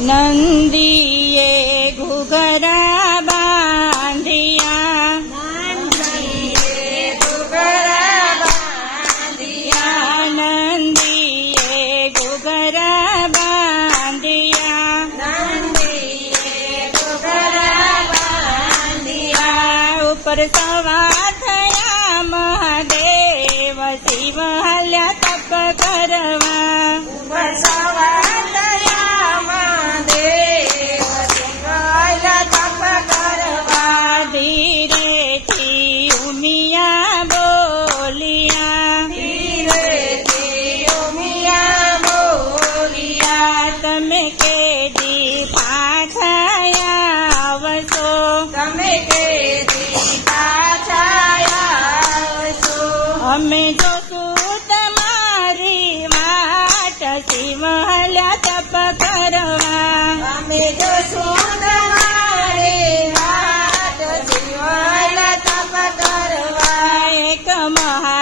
નંદીએ ઘુઘરા બાંધિયા નંદીએ ઘુઘરા બાંધિયા ઉપર સવાર થયા મહાદેવ શિવ હલ્યા તપ કરવા ધીરેથી કેદી પાછા આવશો? તમે કે પાછા આવશો? અમે જોશું તમારી શિવ હલ્યા તપ કરવા. અમે જોશું તમારી વાત જીવન તપ કરવા. એક મહાશિવરાત્રી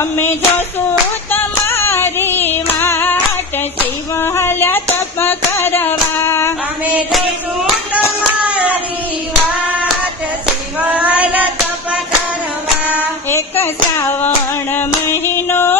અમે જોશું તમારી વાટ શિવ હલ્યા તપ કરવા. અમે જઈશું તમારી વાત શિવલ તપ કરવા. એક શ્રાવણ મહિનો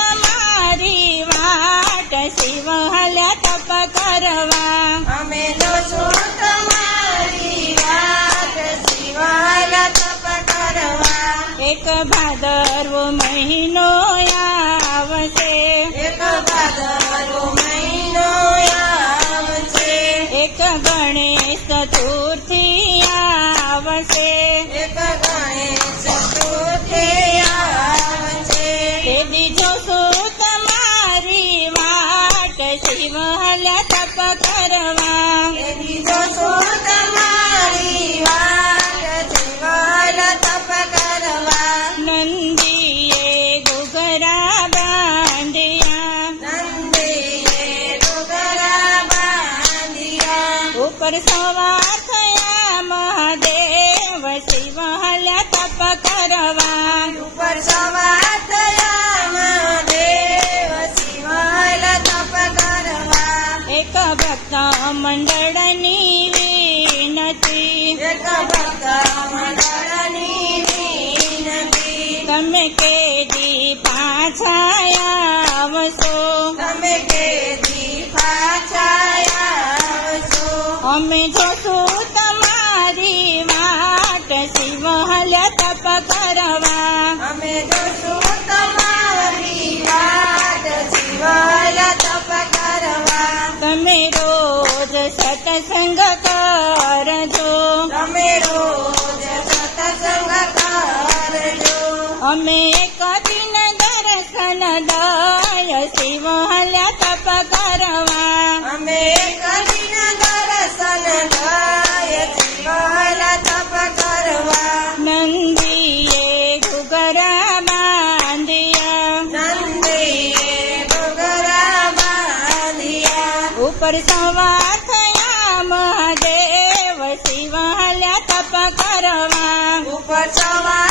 ભાદરવો મહિનો આવશે. એક ભાદરવો મહિનો આવશે. એક ગણેશ ચતુર્થી આવશે. એક ગણેશ ચતુર્થી આવશે. બીજો શું તમારી વાટ શિવ હલ તપ કરવા. બીજો જોશું તમારી એક ભક્ત મંડળની વિનતી એક ભક્ત મંડળની વિનતી તમે કે દી પાછા તમે કે દી પાછા અમે જોશું તમારી વાત શિવ હલ્યા તપ કરવા. અમે જોશું અમે કદિન દર્શન દય શિવલ્યા તપ કરવા અમે કરીને દર્શન દય શિવલ તપ કરવા નંદીએ ઘુઘરા બાંધ્યા નંદીએ ડુગરા બાંધ્યા ઉપર સવાર થયા મહાદેવ શિવલ્યા તપ કરવા ઉપર સવાર થયા